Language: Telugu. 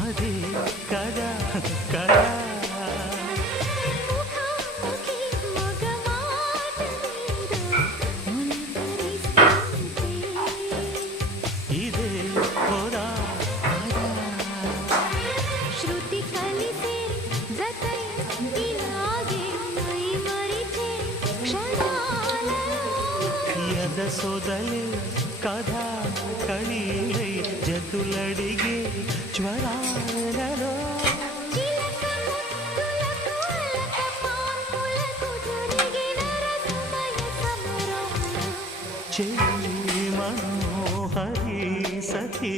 అదే కదా కదా ఇదే పోదా శృతి కలిసే జతై ఇలాగే మై మరిచే క్షణాలలో ఎద సొదలే కథా కళీలై జతులడిగే జ్వరాలలో చిలక ముద్దులకు అలక పాన్పులకు జరిగిన రసమయ సమరంలో చెలి మనోహరి సఖీ